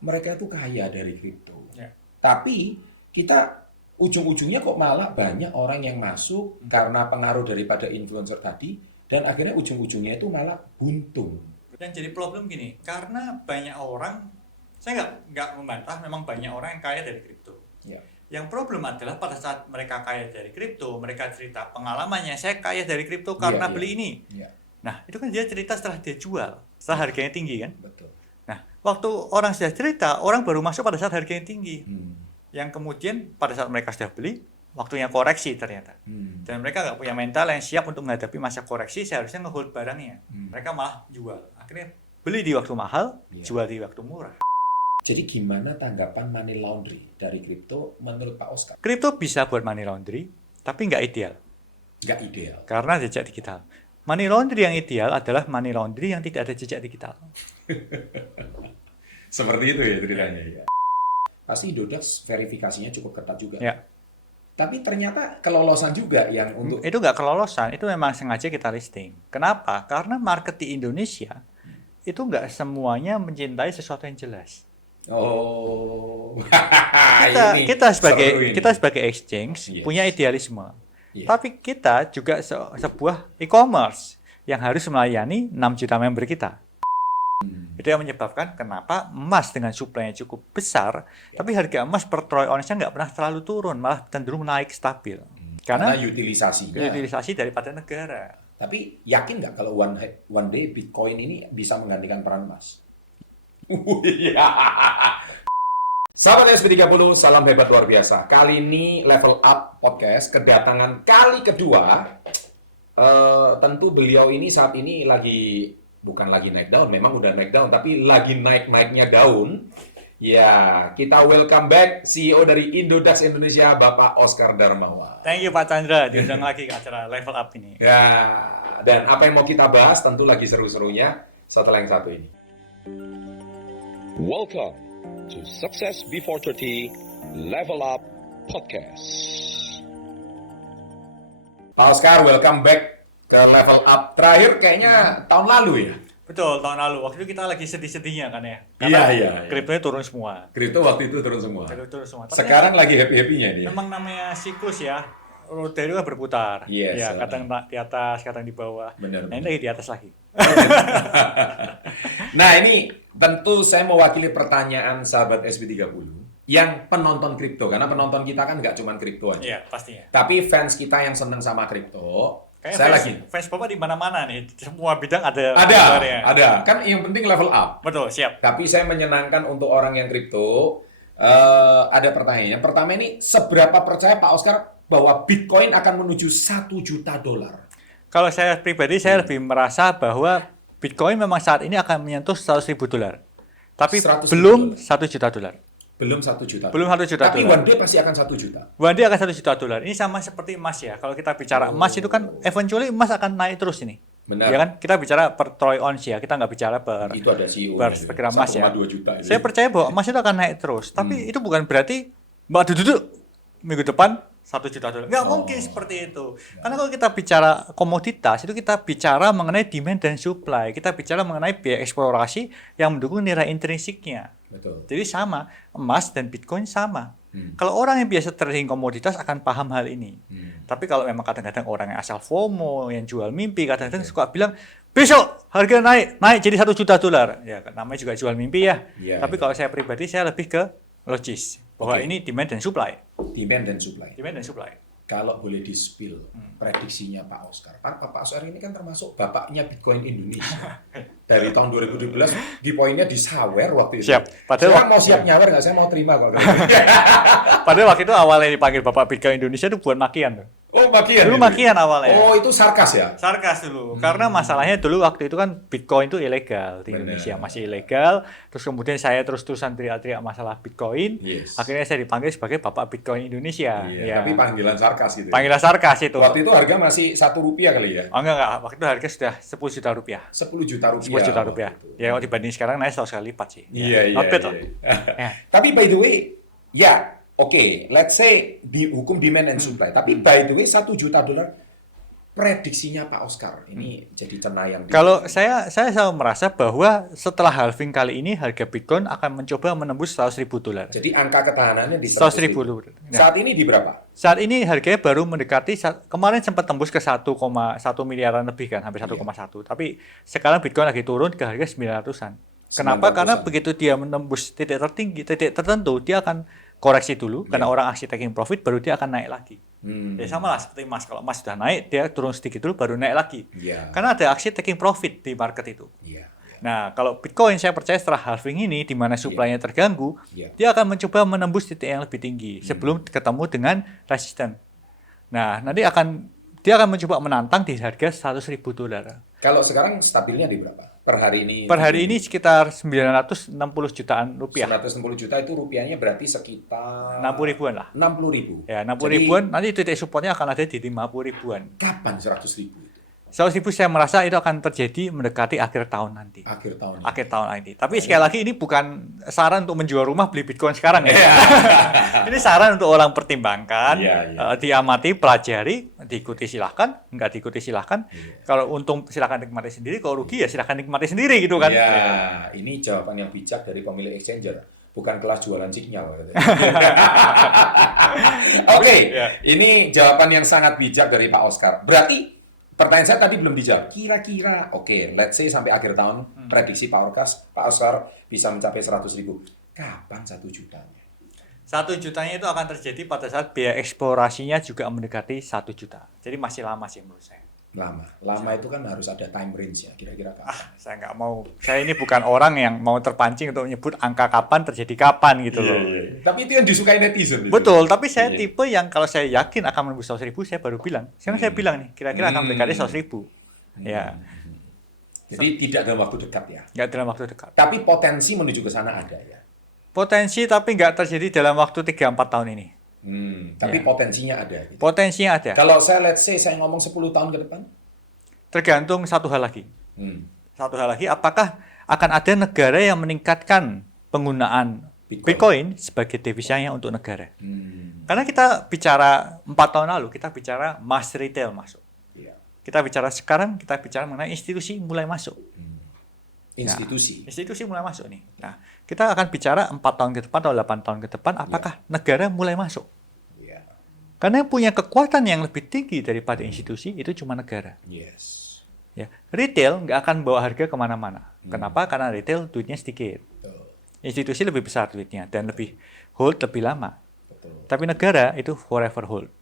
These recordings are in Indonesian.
mereka itu kaya dari kripto. Ya. Tapi kita ujung-ujungnya kok malah banyak orang yang masuk karena pengaruh daripada influencer tadi, dan akhirnya ujung-ujungnya itu malah buntung. Dan jadi problem gini, karena banyak orang, saya nggak membantah, memang banyak orang yang kaya dari kripto. Ya. Yang problem adalah pada saat mereka kaya dari kripto, mereka cerita pengalamannya, saya kaya dari kripto karena Iya, beli ini. Iya, Nah, itu kan dia cerita setelah dia jual, setelah harganya tinggi kan. betul. Nah, waktu orang sudah cerita, orang baru masuk pada saat harganya tinggi. Yang kemudian pada saat mereka sudah beli, waktunya koreksi ternyata. Dan mereka nggak punya mental yang siap untuk menghadapi masa koreksi, seharusnya nge-hold barangnya. Mereka malah jual. Akhirnya beli di waktu mahal, Iya. jual di waktu murah. Jadi gimana tanggapan money laundry dari kripto menurut Pak Oscar? Kripto bisa buat money laundry, tapi nggak ideal. Nggak ideal. Karena jejak digital. Money laundry yang ideal adalah money laundry yang tidak ada jejak digital. Seperti itu ya ceritanya. Ya. Pasti Indodax verifikasinya cukup ketat juga. Ya. Tapi ternyata kelolosan juga yang untuk Itu nggak kelolosan, itu memang sengaja kita listing. Kenapa? Karena market di Indonesia itu nggak semuanya mencintai sesuatu yang jelas. oh ini Kita seru ini. sebagai exchange Yes. punya idealisme. Iya. Tapi kita juga sebuah e-commerce yang harus melayani 6 juta member kita. Itu yang menyebabkan kenapa emas dengan supply yang cukup besar, tapi harga emas per troy ounce-nya nggak pernah terlalu turun, malah cenderung naik stabil. Karena Karena utilisasinya. utilisasi daripada negara. Tapi yakin nggak kalau one day Bitcoin ini bisa menggantikan peran emas? Sahabat SP30, salam hebat luar biasa. Kali ini Level Up Podcast kedatangan kali kedua. Tentu beliau ini saat ini bukan lagi naik daun, memang udah naik daun, tapi lagi naik-naiknya daun. Ya, kita welcome back CEO dari Indodax Indonesia, Bapak Oscar Darmawan. Thank you Pak Chandra, diundang lagi ke acara Level Up ini. Ya, dan apa yang mau kita bahas tentu lagi seru-serunya setelah yang satu ini. Welcome to Success Before 30 Level Up Podcast. Pak Oscar, welcome back ke Level Up. Terakhir kayaknya tahun lalu ya? Betul, tahun lalu. Waktu itu kita lagi sedih-sedihnya kan ya. Iya. Kriptonya turun semua. Kripto waktu itu turun semua. Turun semua. Tapi Sekarang lagi happy-happynya dia. memang namanya siklus ya. Roda itu kan berputar. Yes, Ya, kadang di atas, kadang di bawah. Benar. Nah, ini lagi di atas lagi. Nah, ini tentu saya mewakili pertanyaan sahabat SB30 yang penonton kripto, karena penonton kita kan nggak cuma kripto aja. Iya, pastinya. Tapi fans kita yang seneng sama kripto, Kayaknya saya fans, lagi fans Bapak di mana-mana nih. Semua bidang ada. ada, kabarnya. ada. Kan yang penting level up. Betul, siap. Tapi saya menyenangkan untuk orang yang kripto. Ada pertanyaan. Yang pertama ini, seberapa percaya Pak Oscar bahwa Bitcoin akan menuju $1 juta? Kalau saya pribadi, saya lebih merasa bahwa Bitcoin memang saat ini akan menyentuh $100.000. Tapi 100.000 belum $1 juta. Belum 1 juta. Belum $1 juta. Tapi one day pasti akan $1 juta. One day akan $1 juta. Ini sama seperti emas ya. Kalau kita bicara emas itu kan eventually emas akan naik terus ini. Benar. Ya kan? Kita bicara per troy ounce ya. Kita nggak bicara per Itu ada CEO. per gram emas ya. 1,2 juta. itu. Saya percaya bahwa emas itu akan naik terus. Tapi itu bukan berarti Mbak duduk minggu depan $1 juta. Nggak mungkin seperti itu. Karena kalau kita bicara komoditas, itu kita bicara mengenai demand dan supply. Kita bicara mengenai biaya eksplorasi yang mendukung nilai intrinsiknya. Betul. Jadi sama, emas dan Bitcoin sama. Kalau orang yang biasa trading komoditas akan paham hal ini. Tapi kalau memang kadang-kadang orang yang asal FOMO, yang jual mimpi, kadang-kadang suka bilang, besok harga naik jadi $1 juta. Ya, namanya juga jual mimpi ya. Iya, Tapi iya. kalau saya pribadi, saya lebih ke logis. Bahwa Oke. ini demand dan supply. Demand dan supply. Demand dan supply. Kalau boleh di-spill prediksinya Pak Oscar. Pak Oscar ini kan termasuk bapaknya Bitcoin Indonesia. Dari tahun 2012 di poinnya disawer waktu itu. Siap. Padahal Sekarang mau siap nyawer nggak? Saya mau terima kok. Padahal waktu itu awalnya dipanggil Bapak Bitcoin Indonesia itu buat makian. Oh, makian. Dulu itu? makian awalnya. Oh, itu sarkas ya? Sarkas dulu, karena masalahnya dulu waktu itu kan Bitcoin itu ilegal di Benar. Indonesia, masih ilegal. Terus kemudian saya terus-terusan teriak-teriak masalah Bitcoin. Yes. Akhirnya saya dipanggil sebagai Bapak Bitcoin Indonesia. Iya, tapi panggilan sarkas gitu. ya? Panggilan sarkas itu. Waktu itu harga masih ₹1 kali ya? Oh enggak, waktu itu harga sudah $10 juta. $10 juta. 10 juta waktu rupiah. itu. Ya kalau dibanding sekarang naik 100 kali lipat sih. Iya. Not bad loh. Ya. Tapi by the way, ya, oke, let's say di hukum demand and supply. Tapi by the way $1 juta prediksinya Pak Oscar ini jadi cenayang. Kalau saya selalu merasa bahwa setelah halving kali ini harga Bitcoin akan mencoba menembus $100.000. Jadi angka ketahanannya di 100.000. Nah, Saat ini di berapa? saat ini harganya baru mendekati, kemarin sempat tembus ke 1,1 miliaran lebih kan, hampir 1,1. Tapi sekarang Bitcoin lagi turun ke harga 900-an. Kenapa? 900-an. Karena begitu dia menembus titik tertinggi, titik tertentu, dia akan koreksi dulu, karena orang aksi taking profit, baru dia akan naik lagi. Ya sama lah seperti emas. Kalau emas sudah naik, dia turun sedikit dulu, baru naik lagi. Karena ada aksi taking profit di market itu. Nah, kalau Bitcoin saya percaya setelah halving ini, di mana supply-nya terganggu, dia akan mencoba menembus titik yang lebih tinggi sebelum ketemu dengan resisten. Nah, nanti dia akan mencoba menantang di harga $100.000. Kalau sekarang stabilnya di berapa? Per hari ini? Per hari ini sekitar 960 jutaan rupiah. 960 juta itu rupiahnya berarti sekitar 60 ribuan lah. 60 ribu. Ya, 60 ribuan, nanti titik supportnya akan ada di 50 ribuan. Kapan 100 ribu itu? 100 ribu saya merasa itu akan terjadi mendekati akhir tahun nanti. Akhir tahun. Akhir tahun nanti. Tapi sekali lagi ini bukan saran untuk menjual rumah beli Bitcoin sekarang ya. Ini saran untuk orang pertimbangkan, diamati, pelajari, diikuti silahkan, nggak diikuti silahkan. Kalau untung silahkan nikmati sendiri, kalau rugi ya silahkan nikmati sendiri gitu kan. Ya, ini jawaban yang bijak dari pemilik exchanger. Bukan kelas jualan signal. Oke, ini jawaban yang sangat bijak dari Pak Oscar. Berarti pertanyaan saya tadi belum dijawab. Kira-kira, oke, let's say sampai akhir tahun, prediksi Pak Oscar bisa mencapai 100 ribu. Kapan 1 jutanya? 1 jutanya itu akan terjadi pada saat biaya eksplorasinya juga mendekati 1 juta. Jadi masih lama sih menurut saya. Lama itu kan harus ada time range ya, kira-kira kapan? Saya nggak mau. Saya ini bukan orang yang mau terpancing untuk menyebut angka kapan terjadi kapan gitu loh. Tapi itu yang disukai netizen. Betul, tapi saya tipe yang kalau saya yakin akan menembus 100 ribu, saya baru bilang. Sekarang saya bilang nih, kira-kira akan mendekati 100 ribu. Ya. Jadi tidak dalam waktu dekat ya? Nggak dalam waktu dekat. Tapi potensi menuju ke sana ada ya? Potensi tapi nggak terjadi dalam waktu 3-4 tahun ini. Tapi potensinya ada. Gitu. Potensinya ada. Kalau let's say saya ngomong 10 tahun ke depan? Tergantung satu hal lagi. Satu hal lagi, apakah akan ada negara yang meningkatkan penggunaan Bitcoin sebagai devisanya untuk negara? Karena kita bicara 4 tahun lalu, kita bicara mass retail masuk. Kita bicara sekarang, kita bicara mengenai institusi mulai masuk. Institusi mulai masuk nih. Nah, kita akan bicara 4 tahun ke depan atau 8 tahun ke depan, apakah negara mulai masuk? Karena yang punya kekuatan yang lebih tinggi daripada institusi itu cuma negara. Ya, retail nggak akan bawa harga kemana-mana. Kenapa? Karena retail duitnya sedikit. Institusi lebih besar duitnya dan lebih hold lebih lama. Tapi negara itu forever hold.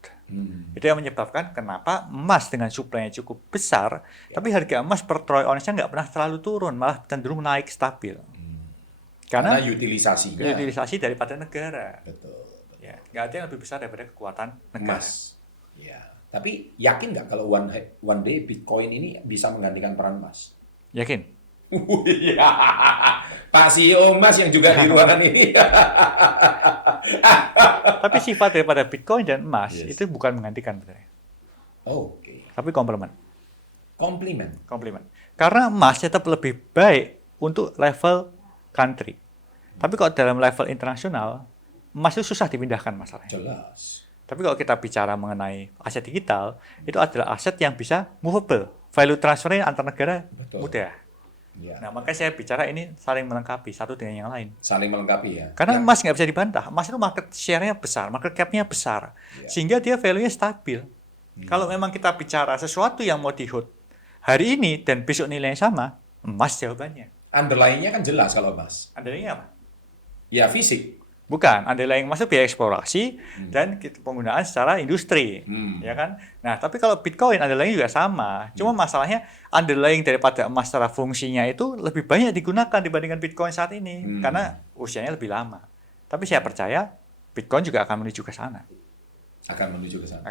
Itu yang menyebabkan kenapa emas dengan supply-nya cukup besar, tapi harga emas per troy ounce-nya nggak pernah terlalu turun, malah cenderung naik stabil. Karena utilisasi daripada negara. Ya, nggak ada yang lebih besar daripada kekuatan negara. Emas. Ya. Tapi yakin nggak kalau one day Bitcoin ini bisa menggantikan peran emas? Yakin. Pak CEO emas yang juga di ruangan ini. Tapi sifat daripada Bitcoin dan emas itu bukan menggantikan sebenarnya. Tapi komplement. Karena emas tetap lebih baik untuk level country. Tapi kalau dalam level internasional, emas itu susah dipindahkan masalahnya. Jelas. Tapi kalau kita bicara mengenai aset digital, itu adalah aset yang bisa movable. Value transfernya antar negara mudah. Nah, makanya saya bicara ini saling melengkapi satu dengan yang lain. Saling melengkapi ya. Karena emas nggak bisa dibantah. Emas itu market share-nya besar, market cap-nya besar. Sehingga dia value-nya stabil. Kalau memang kita bicara sesuatu yang mau di-hold hari ini dan besok nilainya sama, emas jawabannya. Underlying-nya kan jelas kalau emas. Underlying-nya apa? Ya fisik. Bukan, underlying masuk biaya eksplorasi dan penggunaan secara industri, ya kan? Nah, tapi kalau Bitcoin underlying juga sama. Cuma masalahnya underlying daripada emas secara fungsinya itu lebih banyak digunakan dibandingkan Bitcoin saat ini karena usianya lebih lama. Tapi saya percaya Bitcoin juga akan menuju ke sana. Akan menuju ke sana.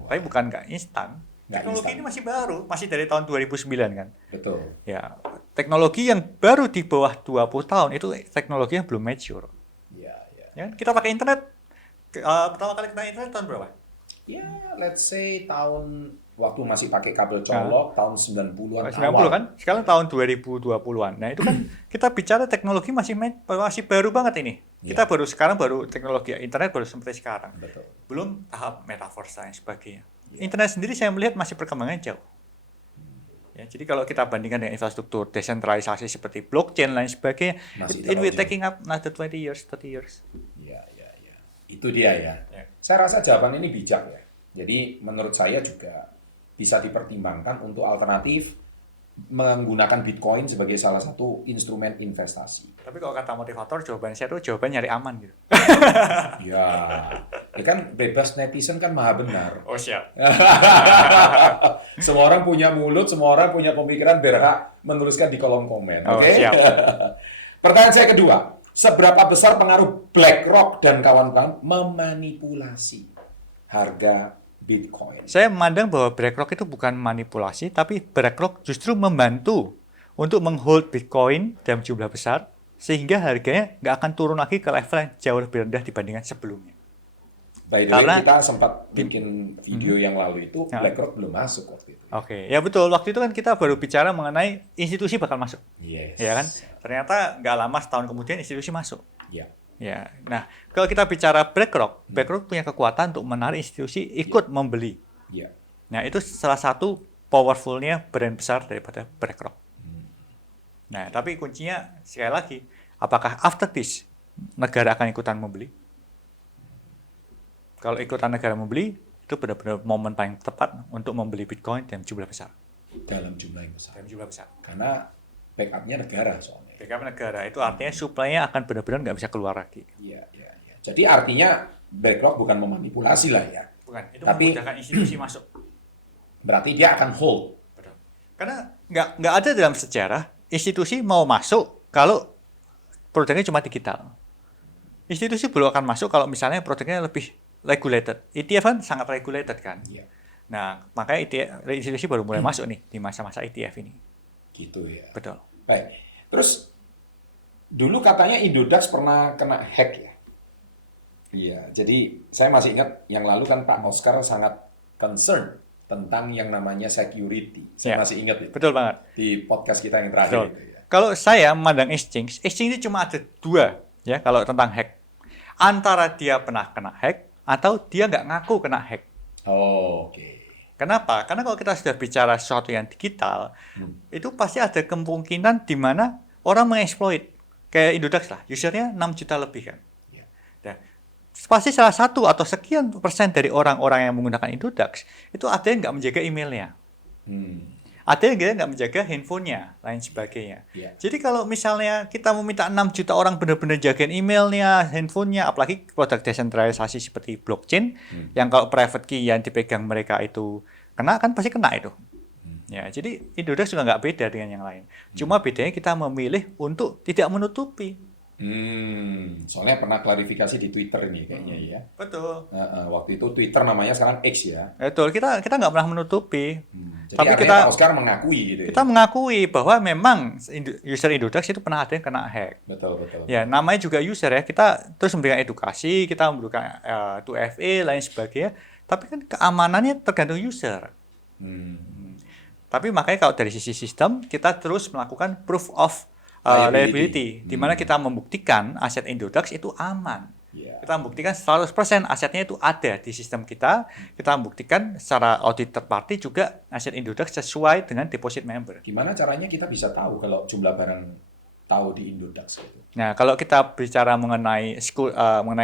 Tapi bukan nggak instan. Teknologi ini masih baru, masih dari tahun 2009 kan. Betul. Ya, teknologi yang baru di bawah 20 tahun itu teknologi yang belum mature. Ya, kita pakai internet, pertama kali kita internet tahun berapa? Ya, let's say tahun waktu masih pakai kabel colok, tahun 90-an 90 awal. Kan? Sekarang tahun 2020-an. Nah, itu kan kita bicara teknologi masih baru banget ini. Kita baru teknologi internet baru sampai sekarang. Betul. Belum tahap metaverse dan sebagainya. internet sendiri saya melihat masih perkembangannya jauh. Ya, jadi kalau kita bandingkan dengan infrastruktur desentralisasi seperti blockchain lain sebagainya, Masih it will terlalu taking up another 20 years, 30 years. Ya. Itu dia ya. Ya. Saya rasa jawaban ini bijak ya. Jadi menurut saya juga bisa dipertimbangkan untuk alternatif menggunakan Bitcoin sebagai salah satu instrumen investasi. Tapi kalau kata motivator, jawaban saya itu jawaban nyari aman gitu. Ya, ya kan bebas, netizen kan maha benar. Oh siap. Semua orang punya mulut, semua orang punya pemikiran, berhak menuliskan di kolom komen. Oh, Oke? siap. Pertanyaan saya kedua, seberapa besar pengaruh BlackRock dan kawan-kawan memanipulasi harga Bitcoin? Saya memandang bahwa BlackRock itu bukan manipulasi, tapi BlackRock justru membantu untuk menghold Bitcoin dalam jumlah besar, sehingga harganya nggak akan turun lagi ke level yang jauh lebih rendah dibandingkan sebelumnya. By the way, Karena- kita sempat bikin video yang lalu itu, Ya. BlackRock belum masuk waktu itu. Oke, ya betul. Waktu itu kan kita baru bicara mengenai institusi bakal masuk, Yes. ya kan? Ternyata nggak lama setahun kemudian institusi masuk. Ya. Ya, nah kalau kita bicara BlackRock, BlackRock punya kekuatan untuk menarik institusi ikut membeli. Ya. Nah itu salah satu powerfulnya brand besar daripada BlackRock. Nah tapi kuncinya sekali lagi, apakah after this negara akan ikutan membeli? Kalau ikutan negara membeli, itu benar-benar momen paling tepat untuk membeli Bitcoin dalam jumlah besar. Dalam jumlah yang besar. Dalam jumlah besar. Karena backupnya negara soalnya. Backup negara itu artinya supply-nya akan benar-benar nggak bisa keluar lagi. Iya. Jadi artinya BlackRock bukan memanipulasi lah ya. Bukan, itu Tapi- memudahkan institusi masuk. Berarti dia akan hold. Betul. Karena nggak ada dalam sejarah institusi mau masuk kalau produknya cuma digital. Institusi belum akan masuk kalau misalnya produknya lebih regulated. ETF kan sangat regulated kan. Iya. Nah, makanya ETF, institusi baru mulai masuk nih di masa-masa ETF ini. Gitu ya. Betul. Baik. Terus dulu katanya Indodax pernah kena hack ya. Iya, jadi saya masih ingat yang lalu kan Pak Oscar sangat concern tentang yang namanya security. Saya Ya. masih ingat itu Betul banget. di podcast kita yang terakhir Betul. itu ya. Kalau saya memandang exchange itu cuma ada dua ya kalau tentang hack. Antara dia pernah kena hack atau dia nggak ngaku kena hack. Oh, oke. Kenapa? Karena kalau kita sudah bicara sesuatu yang digital, itu pasti ada kemungkinan di mana orang mengeksploit. Kayak Indodax lah, usernya 6 juta lebih kan. Ya. Nah, pasti salah satu atau sekian persen dari orang-orang yang menggunakan Indodax, itu ada yang nggak menjaga emailnya. Ada yang nggak menjaga handphonenya, lain sebagainya. Ya. Jadi kalau misalnya kita meminta 6 juta orang benar-benar jagain emailnya, handphonenya, apalagi produk desentralisasi seperti blockchain, yang kalau private key yang dipegang mereka itu kena, kan pasti kena itu. Ya, jadi Indodax juga nggak beda dengan yang lain. Cuma bedanya kita memilih untuk tidak menutupi. Soalnya pernah klarifikasi di Twitter ini kayaknya ya. Betul. Waktu itu Twitter namanya sekarang X ya. Betul, kita nggak pernah menutupi. Jadi Tapi artinya Pak Oscar mengakui gitu kita ya. mengakui bahwa memang user Indodax itu pernah ada yang kena hack. Betul. Ya, namanya juga user ya. Kita terus memberikan edukasi, kita memberikan 2FA, lain sebagainya. Tapi kan keamanannya tergantung user. Tapi makanya kalau dari sisi sistem, kita terus melakukan proof of liability. Di mana kita membuktikan aset Indodax itu aman. Ya. Kita membuktikan 100% asetnya itu ada di sistem kita. Kita membuktikan secara audit third party juga aset Indodax sesuai dengan deposit member. Gimana caranya kita bisa tahu kalau jumlah barang tahu di Indodax gitu? Nah, kalau kita bicara mengenai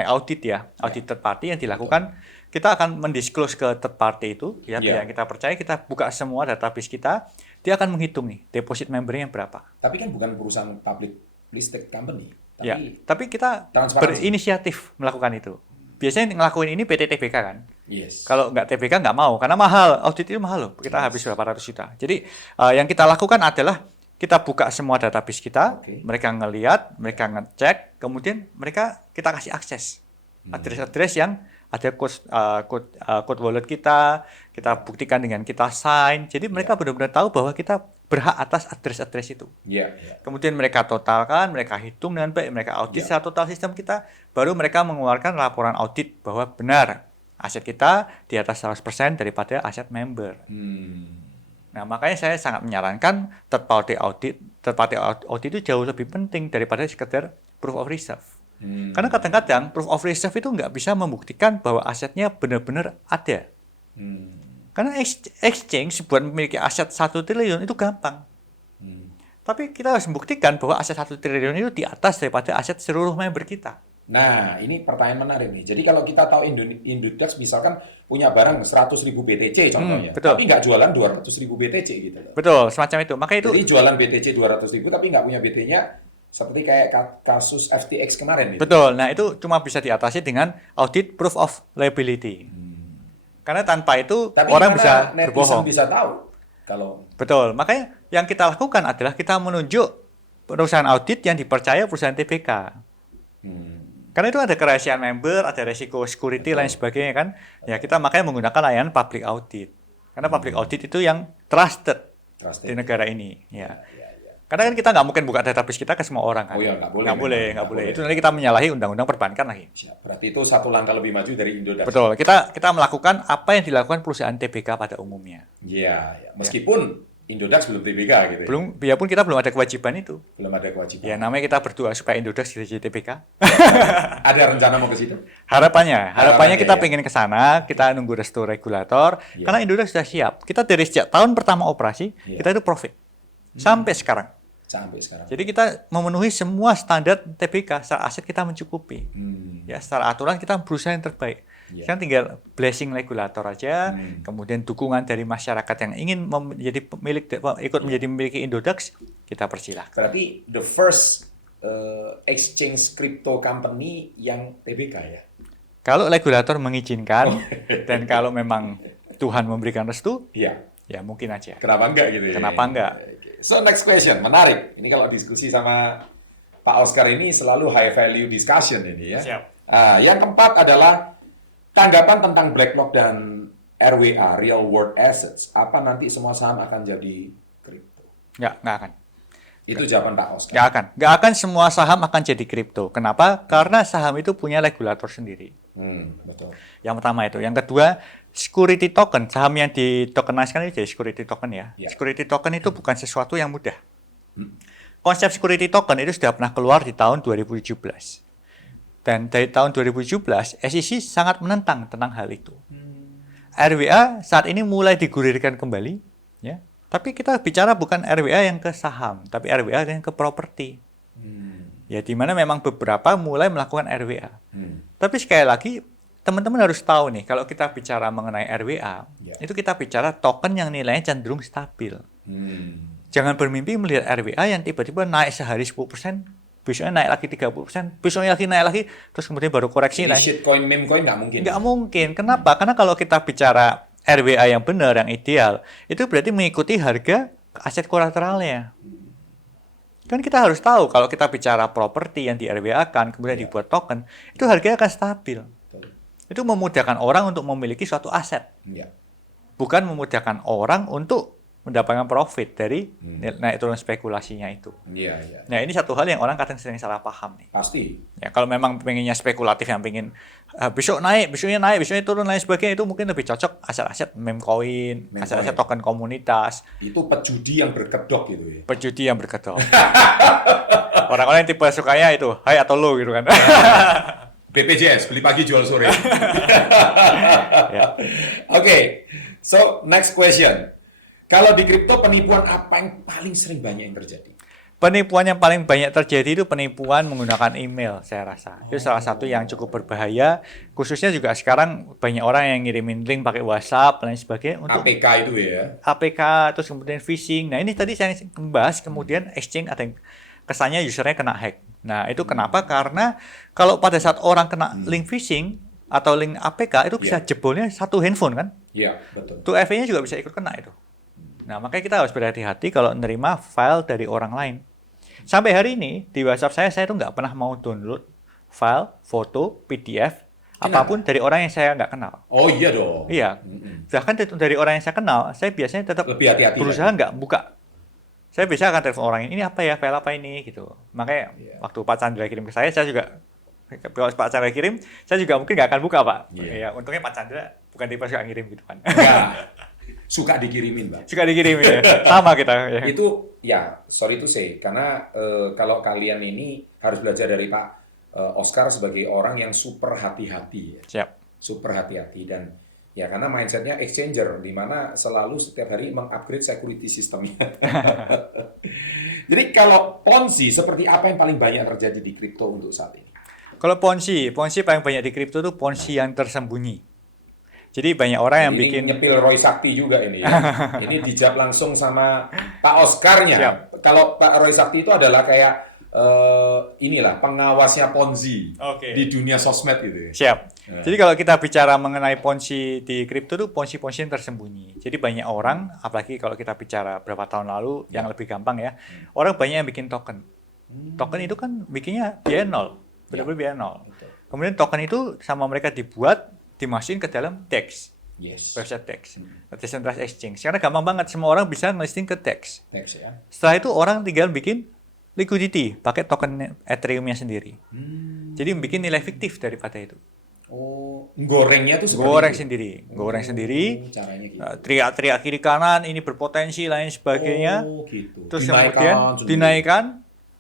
audit ya, audit third party yang dilakukan, kita akan mendisclose ke third party itu, ya, Ya. yang kita percaya, kita buka semua database kita, dia akan menghitung nih deposit membernya berapa. Tapi kan bukan perusahaan public listed company. Tapi Ya, tapi kita transparansi. berinisiatif melakukan itu. Biasanya ngelakuin ini PT TBK kan. Yes. Kalau nggak TBK nggak mau, karena mahal. Audit itu mahal loh. Kita habis berapa ratus juta. Jadi yang kita lakukan adalah kita buka semua database kita, Oke. mereka ngelihat, mereka ngecek, kemudian kita kasih akses address-address yang ada code wallet kita buktikan dengan kita sign. Jadi mereka benar-benar tahu bahwa kita berhak atas address-address itu. Ya. Kemudian mereka totalkan, mereka hitung dengan baik, mereka audit secara total sistem kita, baru mereka mengeluarkan laporan audit bahwa benar aset kita di atas 100% daripada aset member. Nah, makanya saya sangat menyarankan third party audit itu jauh lebih penting daripada sekedar proof of reserve. Karena kadang-kadang proof of reserve itu nggak bisa membuktikan bahwa asetnya benar-benar ada. Karena exchange buat memiliki aset 1 triliun itu gampang. Tapi kita harus membuktikan bahwa aset 1 triliun itu di atas daripada aset seluruh member kita. Nah, ini pertanyaan menarik nih. Jadi kalau kita tahu Indodax misalkan punya barang 100.000 BTC contohnya, betul. tapi nggak jualan 200.000 BTC gitu loh. Betul, semacam itu. Maka itu Jadi jualan BTC 200.000 tapi nggak punya BT-nya seperti kayak kasus FTX kemarin gitu. betul. Nah, itu cuma bisa diatasi dengan audit proof of liability. Karena tanpa itu Tapi orang gimana bisa netizen berbohong. bisa tahu kalau Betul. Makanya yang kita lakukan adalah kita menunjuk perusahaan audit yang dipercaya perusahaan TBK. Karena itu ada kerahasiaan member, ada resiko security lain sebagainya kan. Ya kita makanya menggunakan layanan public audit. Karena public audit itu yang trusted di negara ini. Ya. Karena kan kita nggak mungkin buka database kita ke semua orang kan. Oh iya, nggak boleh. Nggak boleh. Nggak boleh. Itu nanti kita menyalahi undang-undang perbankan lagi. Siap. Berarti itu satu langkah lebih maju dari Indodax. Betul. Kita melakukan apa yang dilakukan perusahaan TBK pada umumnya. Iya, ya. Meskipun Indodax belum TBK gitu ya. Biarpun kita belum ada kewajiban itu. Belum ada kewajiban. Ya namanya kita berdoa supaya Indodax jadi TBK. Ada rencana mau ke situ? Harapannya kita ya. pengen ke sana, kita nunggu restu regulator. Iya. Karena Indodax sudah siap. Kita dari sejak tahun pertama operasi, Iya. kita itu profit. Sampai sekarang. Sampai sekarang. Jadi kita memenuhi semua standar TBK, secara aset kita mencukupi. Ya, secara aturan kita berusaha yang terbaik. Iya. Sekarang tinggal blessing regulator aja, kemudian dukungan dari masyarakat yang ingin menjadi pemilik, ikut menjadi memiliki Indodax, kita persilahkan. Berarti the first exchange crypto company yang TBK ya? Kalau regulator mengizinkan dan kalau memang Tuhan memberikan restu, Iya. ya mungkin aja. Kenapa enggak gitu ya? Kenapa enggak? Oke. So next question, menarik. Ini kalau diskusi sama Pak Oscar ini selalu high value discussion ini ya. Siap. Yang keempat adalah tanggapan tentang BlackRock dan RWA, Real World Assets. Apa nanti semua saham akan jadi kripto? Nggak akan. Itu jawaban Pak Oscar. Nggak akan semua saham akan jadi kripto. Kenapa? Karena saham itu punya regulator sendiri. Betul. Yang pertama itu. Yang kedua, security token. Saham yang ditokenize kan itu jadi security token ya. Ya. Security token itu bukan sesuatu yang mudah. Konsep security token itu sudah pernah keluar di tahun 2017. Dan dari tahun 2017, SEC sangat menentang tentang hal itu. RWA saat ini mulai digulirkan kembali, ya. Tapi kita bicara bukan RWA yang ke saham, tapi RWA yang ke properti. Ya, di mana memang beberapa mulai melakukan RWA. Tapi sekali lagi, teman-teman harus tahu nih, kalau kita bicara mengenai RWA, itu kita bicara token yang nilainya cenderung stabil. Jangan bermimpi melihat RWA yang tiba-tiba naik sehari 10%, besoknya naik lagi 30%, besoknya lagi naik lagi, terus kemudian baru koreksi. Jadi shitcoin, meme coin nggak mungkin? Nggak mungkin. Kenapa? Karena kalau kita bicara RWA yang benar, yang ideal, itu berarti mengikuti harga aset kolateralnya. Kan kita harus tahu kalau kita bicara properti yang di RWA-kan, kemudian dibuat token, itu harganya akan stabil. Betul. Itu memudahkan orang untuk memiliki suatu aset. Ya. Bukan memudahkan orang untuk mendapatkan profit dari naik turun spekulasinya itu. Iya, iya. Nah, ini satu hal yang orang kadang sering salah paham nih. Pasti. Ya, kalau memang pengennya spekulatif yang pengen besok naik, besoknya turun lain sebagainya, itu mungkin lebih cocok aset-aset meme coin, aset-aset token komunitas, Itu pejudi yang berkedok gitu ya. pejudi yang berkedok. Orang-orang yang tipe sukanya itu high atau low gitu kan. BPJS, beli pagi jual sore. Ya. Oke, so next question. Kalau di kripto penipuan apa yang paling sering banyak yang terjadi? Penipuan yang paling banyak terjadi itu penipuan menggunakan email, saya rasa. Itu salah satu yang cukup berbahaya. Khususnya juga sekarang banyak orang yang ngirimin link pakai WhatsApp dan lain sebagainya untuk APK itu ya. APK, terus kemudian phishing. Nah, ini tadi saya membahas, kemudian exchange ada yang kesannya usernya kena hack. Nah, itu kenapa? Karena kalau pada saat orang kena link phishing atau link APK, itu bisa jebolnya satu handphone kan? Iya, betul. Tuh EV-nya juga bisa ikut kena itu. Nah, makanya kita harus berhati-hati kalau menerima file dari orang lain. Sampai hari ini, di WhatsApp saya tuh nggak pernah mau download file, foto, PDF, apapun dari orang yang saya nggak kenal. Oh iya dong. Iya. Bahkan dari orang yang saya kenal, saya biasanya tetap Lebih hati-hati berusaha nggak buka. Saya biasa akan telepon orang ini apa ya, file apa ini, gitu. Makanya waktu Pak Chandra kirim ke saya juga, kalau Pak Chandra kirim, saya juga mungkin nggak akan buka, Pak. Ya, untungnya Pak Chandra bukan tipe suka ngirim gitu kan. Enggak. Suka dikirimin, Mbak. Suka dikirimin ya. Sama kita. Ya. Itu ya, sorry to say, karena kalau kalian ini harus belajar dari Pak Oscar sebagai orang yang super hati-hati ya. Siap. Super hati-hati dan Ya, karena mindsetnya exchanger, di mana selalu setiap hari mengupgrade security sistemnya. Jadi kalau Ponzi, seperti apa yang paling banyak terjadi di kripto untuk saat ini? Kalau Ponzi paling banyak di kripto tuh Ponzi yang tersembunyi. Jadi banyak orang yang Ini bikin nyepil Roy Sakti juga ini ya. Ini dijawab langsung sama Pak Oscarnya. Siap. Kalau Pak Roy Sakti itu adalah kayak inilah pengawasnya Ponzi Oke. di dunia sosmed gitu ya. Siap. Nah. Jadi kalau kita bicara mengenai Ponzi di kripto tuh Ponzi yang tersembunyi. Jadi banyak orang, apalagi kalau kita bicara berapa tahun lalu, yang lebih gampang ya, orang banyak yang bikin token. Token itu kan bikinnya biaya nol, benar-benar biaya nol. Betul. Kemudian token itu sama mereka dibuat, dimasukin ke dalam DEX, Yes. website DEX, Decentralized Exchange. Karena gampang banget, semua orang bisa ngelisting ke DEX. Next ya. Setelah itu orang tinggal bikin liquidity pakai token Ethereum-nya sendiri. Jadi bikin nilai fiktif daripada itu. Oh, gorengnya tuh seperti Goreng itu? sendiri, goreng sendiri. Caranya gitu. Teriak-teriak kiri kanan, ini berpotensi lain sebagainya. Oh, gitu. Terus Dinaikkan kemudian sendiri. dinaikkan,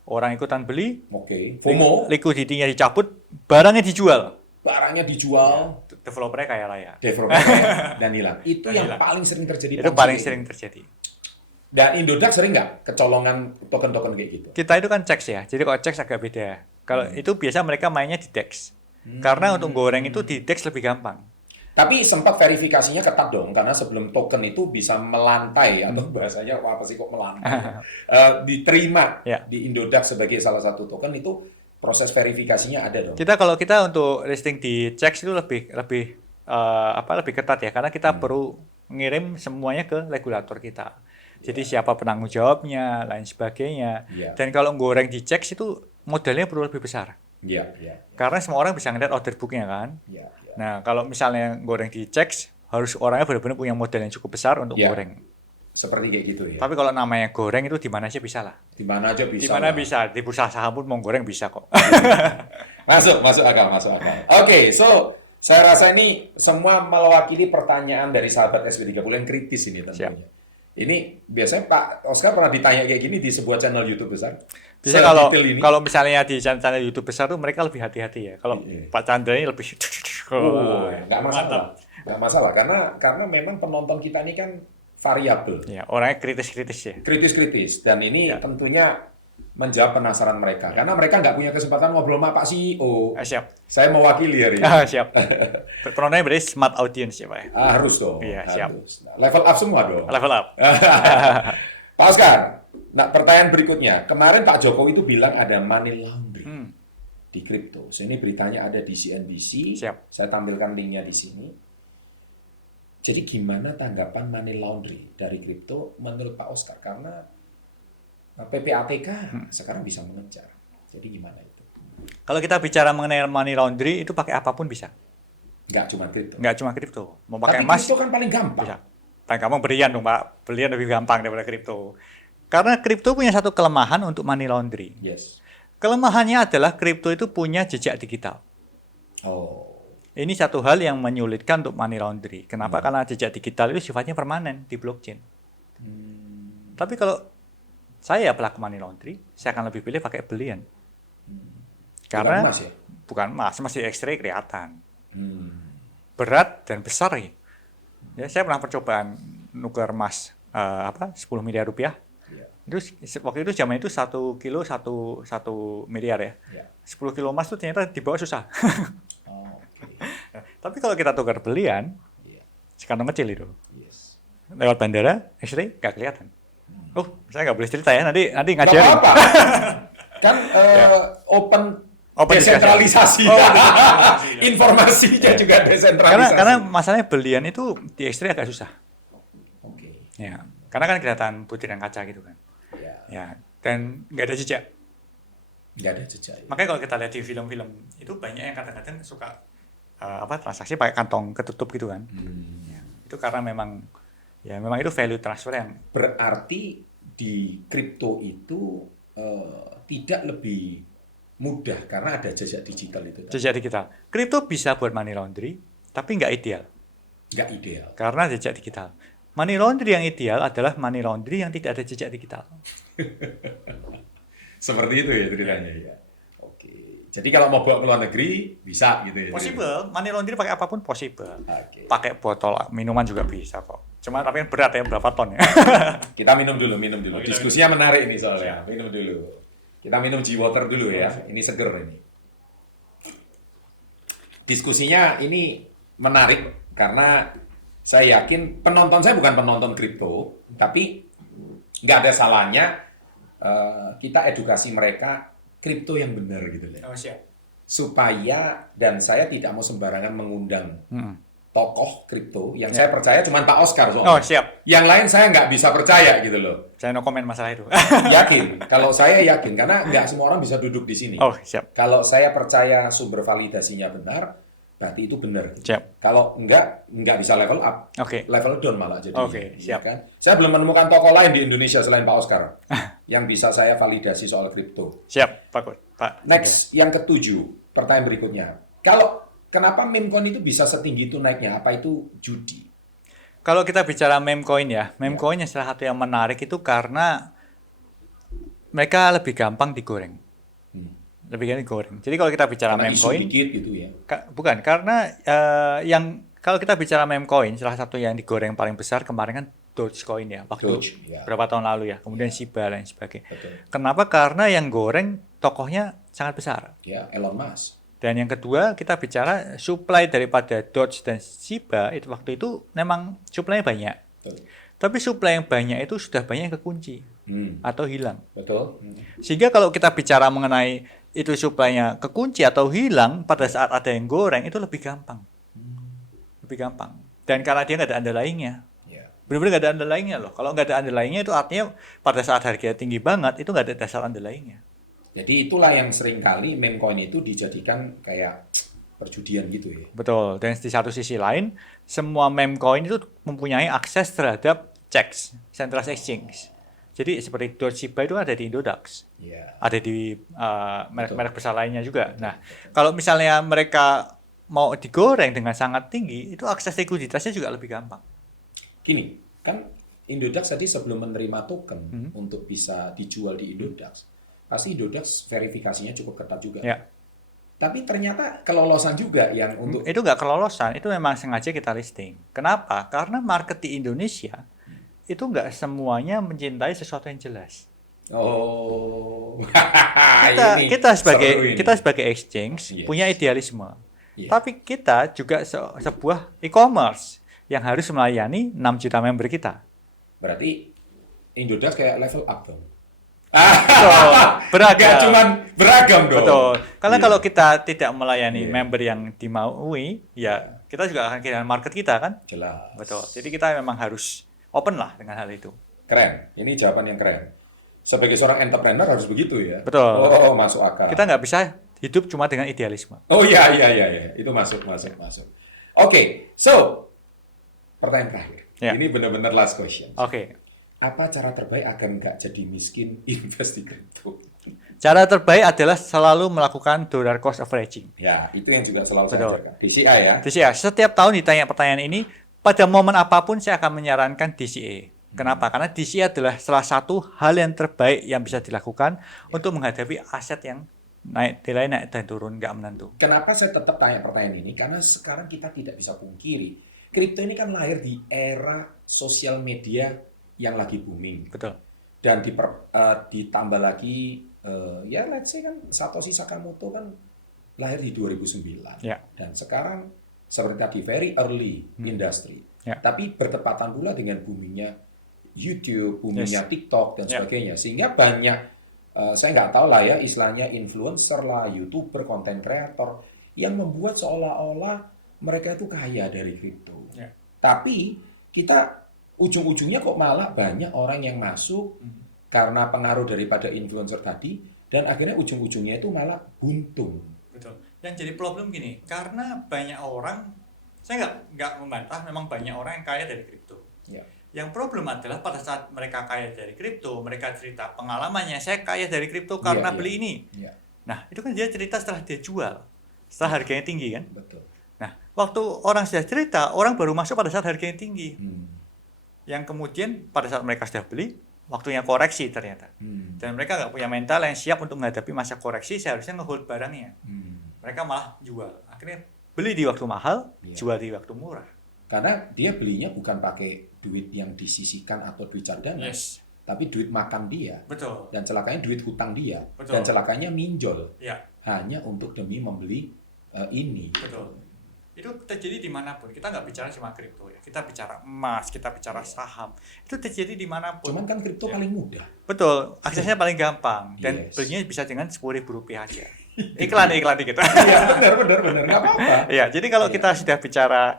orang ikutan beli, Oke. FOMO, liquidity-nya dicabut, barangnya dijual. barangnya dijual, Developernya kaya raya. developer dan hilang. Itu Dan yang hilang. paling sering terjadi. Itu Ponzi paling kayak sering gitu. terjadi. Dan Indodax sering nggak kecolongan token-token kayak gitu? Kita itu kan checks ya, jadi kalau checks agak beda. Kalau itu biasa mereka mainnya di DEX. Karena untuk goreng itu di DEX lebih gampang. Tapi sempat verifikasinya ketat dong, karena sebelum token itu bisa melantai, atau bahasanya apa sih kok melantai, diterima Ya. di Indodax sebagai salah satu token, itu proses verifikasinya ada dong. Kalau kita untuk listing di checks itu lebih lebih ketat ya, karena kita perlu ngirim semuanya ke regulator kita. Jadi siapa penanggung jawabnya, lain sebagainya. Iya. Dan kalau goreng di checks itu modalnya perlu lebih besar. Iya, iya, Karena semua orang bisa ngeliat order booknya kan. iya. Iya. Nah, kalau misalnya goreng di checks, harus orangnya benar-benar punya modal yang cukup besar untuk Ya. goreng. Seperti kayak gitu ya. Tapi kalau namanya goreng itu di mana aja bisa lah. Di mana aja bisa. Di mana lah. bisa, di bursa saham pun mau goreng bisa kok. Masuk akal. Oke, so saya rasa ini semua mewakili pertanyaan dari sahabat SW30 yang kritis ini tentunya. Siap. Ini biasanya Pak Oscar pernah ditanya kayak gini di sebuah channel YouTube besar. Bisa Sedetail ini. kalau misalnya di channel YouTube besar tuh mereka lebih hati-hati ya. Kalau Iya. Pak Chandra ini lebih Nggak masalah. Nggak masalah karena memang penonton kita ini kan variabel, Ya, orangnya kritis-kritis ya. kritis-kritis, dan ini Ya. tentunya menjawab penasaran mereka karena mereka nggak punya kesempatan ngobrol sama Pak CEO. Siap. Saya mewakili hari ini. Siap. Penontonnya berarti smart audience ya, Pak. Harus dong. Iya, siap. harus. Level up semua dong. Level up. Pak Oscar, nah pertanyaan berikutnya. Kemarin Pak Jokowi itu bilang ada money laundering di kripto. So, ini beritanya ada di CNBC. Siap. Saya tampilkan linknya di sini. Jadi gimana tanggapan money laundering dari kripto menurut Pak Oscar? Karena PPATK sekarang bisa mengejar. Jadi gimana itu? Kalau kita bicara mengenai money laundry itu pakai apapun bisa. Nggak cuma kripto. Nggak cuma kripto. Mau pakai Tapi emas kripto kan paling gampang. bisa. Paling gampang berlian dong, Pak. Berlian lebih gampang daripada kripto. Karena kripto punya satu kelemahan untuk money laundry. Yes. Kelemahannya adalah kripto itu punya jejak digital. Oh. Ini satu hal yang menyulitkan untuk money laundry. Kenapa? Karena jejak digital itu sifatnya permanen di blockchain. Tapi kalau saya pelaku money laundry, saya akan lebih pilih pakai berlian. Karena Bukan emas ya? bukan emas, masih X-ray kelihatan. Hmm. Berat dan besar ya. Saya pernah percobaan nuker emas 10 miliar rupiah. Ya. Itu waktu itu zaman itu 1 kilo 1 miliar ya. Ya. 10 kilo emas itu ternyata dibawa susah. Oh, oke. Tapi kalau kita tukar berlian, Iya. sekantong kecil itu. Yes. Lewat bandara, X-ray nggak kelihatan. Oh, saya nggak boleh cerita ya, nanti Nggak ngajarin. apa-apa. Kan open Open desentralisasi. discussion. Desentralisasi. Informasinya juga desentralisasi. Karena masalahnya berlian itu di X-ray agak susah. Oke. Ya, karena kan kelihatan butiran kaca gitu kan. Ya, Ya, dan nggak ada jejak. nggak ada jejak. Ya. Makanya kalau kita lihat di film-film itu banyak yang kadang-kadang suka transaksi pakai kantong ketutup gitu kan. Ya, itu karena memang itu value transfer yang Berarti di kripto itu tidak lebih mudah karena ada jejak digital itu. jejak digital. Kripto bisa buat money laundry, tapi nggak ideal Nggak ideal. karena jejak digital. Money laundry yang ideal adalah money laundry yang tidak ada jejak digital. Seperti itu ya ceritanya ya. Oke. Jadi kalau mau bawa ke luar negeri bisa gitu ya. Possible, money laundry pakai apapun possible. Oke. Pakai botol minuman juga bisa kok. Cuma tapi kan berat ya, berapa ton ya. Kita minum dulu. Oh, kita Diskusinya menarik ini soalnya. Minum dulu. Kita minum G-Water dulu ya. Ini seger ini. Diskusinya ini menarik karena saya yakin penonton saya bukan penonton kripto, tapi nggak ada salahnya kita edukasi mereka kripto yang benar gitu ya. Oh, siap. Supaya, dan saya tidak mau sembarangan mengundang tokoh kripto yang Ya. saya percaya cuma Pak Oscar soalnya. Oh, siap. Yang lain saya nggak bisa percaya gitu loh. Saya no comment masalah itu. Yakin, kalau saya yakin karena nggak semua orang bisa duduk di sini. Oh, siap. Kalau saya percaya sumber validasinya benar, berarti itu benar. Siap. Kalau nggak bisa level up, Oke. level down malah jadi. Oke, siap. Kan? Saya belum menemukan tokoh lain di Indonesia selain Pak Oscar yang bisa saya validasi soal kripto. Siap, Pak. Next, yang ketujuh, pertanyaan berikutnya. Kenapa meme coin itu bisa setinggi itu naiknya? Apa itu judi? Kalau kita bicara meme coin ya, meme coin yang salah satu yang menarik itu karena mereka lebih gampang digoreng. Lebih gampang digoreng. Jadi kalau kita bicara Karena meme isu coin, dikit gitu ya. bukan karena kalau kita bicara meme coin, salah satu yang digoreng paling besar kemarin kan Dogecoin ya, waktu Doge, ya. berapa tahun lalu ya, kemudian Shiba dan sebagainya. Betul. Kenapa? Karena yang goreng tokohnya sangat besar. Ya, Elon Musk. Dan yang kedua kita bicara supply daripada Doge dan Shiba itu waktu itu memang supply banyak. Betul. Tapi supply yang banyak itu sudah banyak yang kekunci atau hilang. Betul. Sehingga kalau kita bicara mengenai itu supply-nya kekunci atau hilang pada saat ada yang goreng itu lebih gampang. Lebih gampang. Dan karena dia nggak ada underlying-nya. Ya. Benar-benar nggak ada underlying-nya loh. Kalau nggak ada underlying-nya itu artinya pada saat harganya tinggi banget itu nggak ada dasar underlying-nya. Jadi itulah yang seringkali meme coin itu dijadikan kayak perjudian gitu ya. Betul. Dan di satu sisi lain, semua meme coin itu mempunyai akses terhadap CEX, Centralized Exchange. Jadi seperti Doge Shiba itu ada di Indodax, Ya. ada di merek-merek besar lainnya juga. Nah, kalau misalnya mereka mau digoreng dengan sangat tinggi, itu akses likuiditasnya juga lebih gampang. Gini, kan Indodax tadi sebelum menerima token untuk bisa dijual di Indodax, pasti Indodax verifikasinya cukup ketat juga. Ya. Tapi ternyata kelolosan juga yang untuk Itu nggak kelolosan, itu memang sengaja kita listing. Kenapa? Karena market di Indonesia itu nggak semuanya mencintai sesuatu yang jelas. oh ini Kita seru ini. sebagai exchange Yes. punya idealisme. Iya. Tapi kita juga sebuah e-commerce yang harus melayani 6 juta member kita. Berarti Indodax kayak level up dong. Betul, beragam. Nggak cuman beragam dong. Betul. Karena Iya. kalau kita tidak melayani Iya. member yang dimaui, ya kita juga akan kehilangan market kita kan. Jelas. Betul. Jadi kita memang harus open lah dengan hal itu. Keren. Ini jawaban yang keren. Sebagai seorang entrepreneur harus begitu ya. Betul. Oh, masuk akal. Kita nggak bisa hidup cuma dengan idealisme. Oh iya. Itu masuk. Oke, so pertanyaan terakhir. Ya. Ini benar-benar last question. Oke. Apa cara terbaik agar nggak jadi miskin invest di kripto? Cara terbaik adalah selalu melakukan dollar cost averaging. Ya, itu yang juga selalu saya Betul. jaga. DCA ya. DCA, setiap tahun ditanya pertanyaan ini, pada momen apapun saya akan menyarankan DCA. Kenapa? Karena DCA adalah salah satu hal yang terbaik yang bisa dilakukan untuk menghadapi aset yang nilai naik dan turun nggak menentu. Kenapa saya tetap tanya pertanyaan ini? Karena sekarang kita tidak bisa pungkiri, kripto ini kan lahir di era sosial media yang lagi booming. Betul. Dan ditambah lagi, ya let's say kan Satoshi Sakamoto kan lahir di 2009. Ya. Dan sekarang seperti tadi very early industry. Ya. Tapi bertepatan pula dengan boomingnya YouTube, boomingnya Yes. TikTok dan Ya. sebagainya. Sehingga banyak, saya nggak tahu lah ya istilahnya influencer lah, YouTuber, content creator yang membuat seolah-olah mereka itu kaya dari kripto. Ya. Tapi kita ujung-ujungnya kok malah banyak orang yang masuk karena pengaruh daripada influencer tadi dan akhirnya ujung-ujungnya itu malah buntung. Betul. Yang jadi problem gini, karena banyak orang, saya nggak membantah, memang banyak orang yang kaya dari kripto. Ya. Yang problem adalah pada saat mereka kaya dari kripto, mereka cerita pengalamannya, saya kaya dari kripto karena Iya, beli ini. Iya, Nah, itu kan dia cerita setelah dia jual, setelah harganya tinggi kan. betul. Nah, waktu orang sudah cerita, orang baru masuk pada saat harganya tinggi. Yang kemudian pada saat mereka sudah beli, waktunya koreksi ternyata. Dan mereka nggak punya mental yang siap untuk menghadapi masa koreksi, seharusnya nge-hold barangnya. Mereka malah jual. Akhirnya beli di waktu mahal, jual di waktu murah. Karena dia belinya bukan pakai duit yang disisihkan atau duit cadangan, tapi duit makan dia. Betul. Dan celakanya duit hutang dia. Betul. Dan celakanya minjol. Ya. Hanya untuk demi membeli ini. Betul. Itu terjadi dimanapun. Kita nggak bicara cuma kripto ya. Kita bicara emas, kita bicara saham. Itu terjadi dimanapun. Cuman kan kripto paling mudah. Betul. Aksesnya paling gampang. Dan belinya bisa dengan Rp10.000 aja. Iklan dikit. Iya, benar, nggak apa-apa. Ya, jadi kalau kita sudah bicara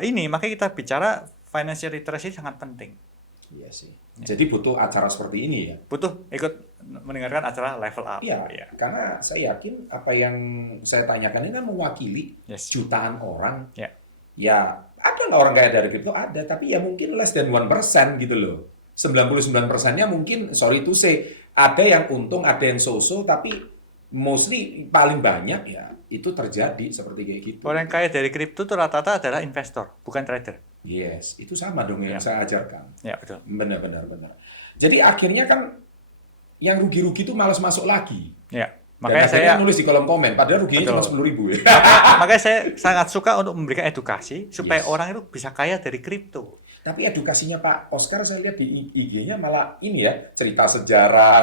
ini, maka kita bicara financial literacy sangat penting. Iya sih. Jadi butuh acara seperti ini ya. Butuh ikut mendengarkan acara level up. Iya, karena saya yakin apa yang saya tanyakan ini kan mewakili jutaan orang. Ya, ada nggak orang kaya dari kripto? Ada, tapi ya mungkin less than 1% gitu loh. 99%-nya mungkin, sorry to say, ada yang untung, ada yang so-so, tapi mostly paling banyak ya itu terjadi seperti kayak gitu. Orang kaya dari kripto itu rata-rata adalah investor, bukan trader. Yes, itu sama dong yang saya ajarkan. Ya, betul. Benar. Jadi akhirnya kan yang rugi-rugi itu malas masuk lagi. Ya, makanya saya nulis di kolom komen, padahal ruginya cuma 10.000 ya. Makanya saya sangat suka untuk memberikan edukasi supaya orang itu bisa kaya dari kripto. Tapi edukasinya Pak Oscar saya lihat di IG-nya malah ini ya, cerita sejarah.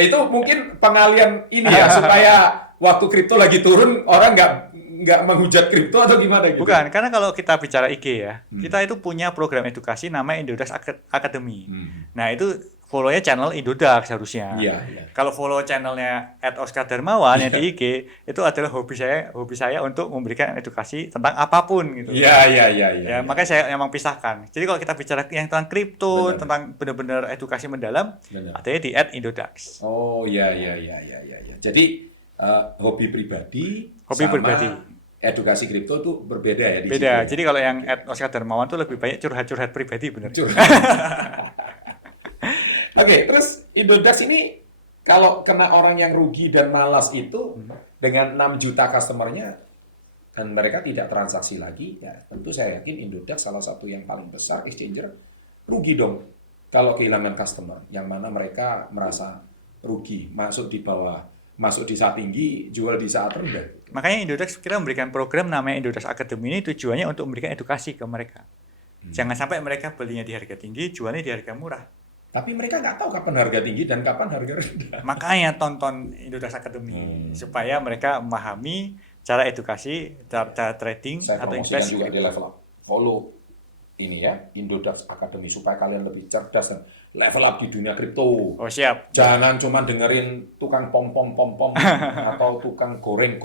Itu mungkin pengalian ini ya, supaya waktu kripto lagi turun orang nggak menghujat kripto atau gimana gitu. Bukan, karena kalau kita bicara IG ya, kita itu punya program edukasi namanya Indodax Academy. Nah, itu follow-nya channel Indodax harusnya. Iya. Kalau follow channelnya @oscardarmawan yang di IG, itu adalah hobi saya untuk memberikan edukasi tentang apapun gitu. Iya. Ya, makanya saya memang pisahkan. Jadi kalau kita bicara yang tentang kripto, tentang benar-benar edukasi mendalam, adanya di @indodax. Oh, iya. Jadi hobi pribadi edukasi kripto itu berbeda ya di Beda. situ. Jadi kalau yang @oscardarmawan itu lebih banyak curhat-curhat pribadi benar. Oke, terus Indodax ini kalau kena orang yang rugi dan malas itu dengan 6 juta customer-nya dan mereka tidak transaksi lagi, ya tentu saya yakin Indodax salah satu yang paling besar exchanger rugi dong kalau kehilangan customer, yang mana mereka merasa rugi, masuk di saat tinggi, jual di saat rendah. Makanya Indodax kita memberikan program namanya Indodax Academy ini tujuannya untuk memberikan edukasi ke mereka. Jangan sampai mereka belinya di harga tinggi, jualnya di harga murah. Tapi mereka nggak tahu kapan harga tinggi dan kapan harga rendah. Makanya tonton Indodax Academy supaya mereka memahami cara edukasi, cara trading saya atau promosikan invest. juga di level up. Follow ini ya, Indodax Academy supaya kalian lebih cerdas dan level up di dunia kripto. Oh, siap. Jangan cuma dengerin tukang pom atau tukang goreng.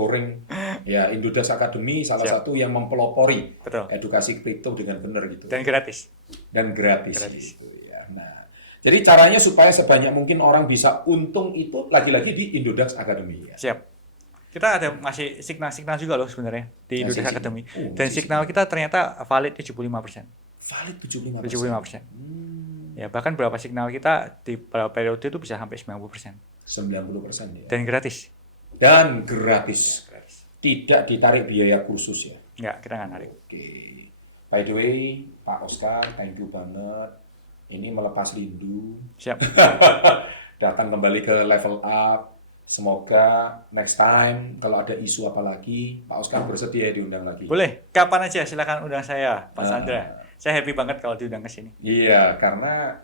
Ya, Indodax Academy salah satu yang mempelopori edukasi kripto dengan benar gitu. Dan gratis. Gitu, ya. Nah, jadi caranya supaya sebanyak mungkin orang bisa untung itu lagi-lagi di Indodax Academy. Ya. Siap. Kita ada masih signal juga loh sebenarnya di Indodax Academy. Dan signal kita ternyata valid 75%. Valid 75%. 75%. Ya, bahkan beberapa signal kita di beberapa periode itu bisa sampai 90%. 90% ya. Dan gratis. Tidak ditarik biaya kursus ya. Enggak, kita nggak narik. Oke. By the way, Pak Oscar, thank you banget. Ini melepas rindu. Siap. Datang kembali ke level up. Semoga next time kalau ada isu apa lagi, Pak Oscar bersedia diundang lagi. Boleh, kapan aja silakan undang saya, Pak Sandra. Saya happy banget kalau diundang ke sini. Iya, karena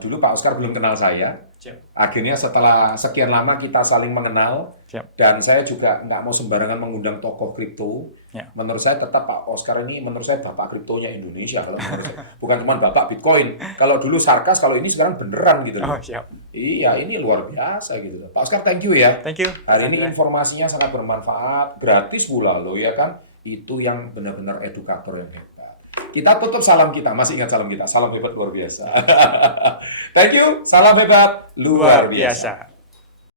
dulu Pak Oscar belum kenal saya. Siap. Akhirnya setelah sekian lama kita saling mengenal. Siap. Dan saya juga nggak mau sembarangan mengundang tokoh kripto. Ya. Menurut saya tetap Pak Oscar ini, menurut saya bapak kriptonya Indonesia. Kalau bukan cuma bapak Bitcoin. Kalau dulu sarkas, kalau ini sekarang beneran gitu. Oh, siap. Iya, ini luar biasa gitu. Pak Oscar, thank you ya. Thank you. Hari ini informasinya sangat bermanfaat, gratis pula loh ya kan. Itu yang benar-benar edukator yang hebat. Kita tutup salam kita, masih ingat salam kita. Salam hebat luar biasa. Thank you, salam hebat luar biasa.